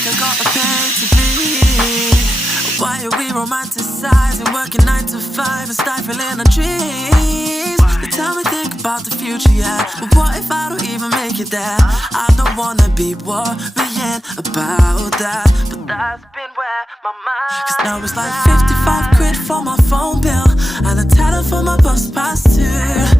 like I got a pay to bleed. Why are we romanticizing, working 9 to 5 and stifling our dreams? They tell me think about the future, yeah, but what if I don't even make it there? I don't wanna be worrying about that, but that's been where my mind. Cause now it's like 55 quid for my phone bill and a tenner for my bus pass too.